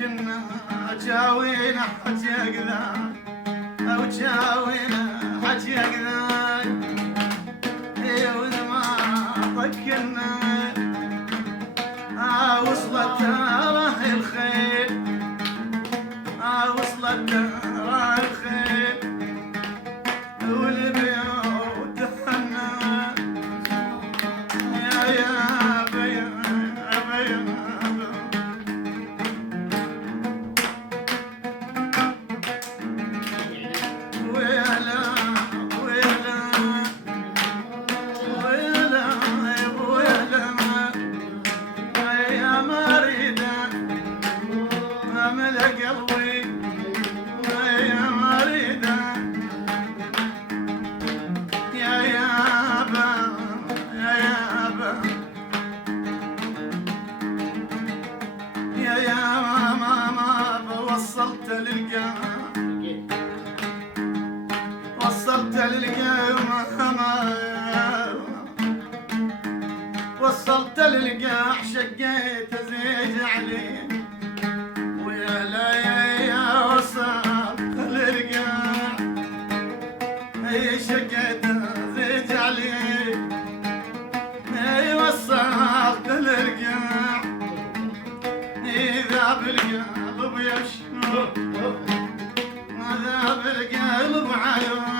كنا جاوينا حجي كذا او جاوينا حجي كذا وإذا ما طكنا وصلت راهي الخير وصلت راهي الخير والبيوت تهنى يا بيا وصلت للقاع شقيت زيج عليه ويا لا وصلت للقاع شقيت زيج عليه وصلت للقاع إذا بالقلب يشوف ذاب القلب عيون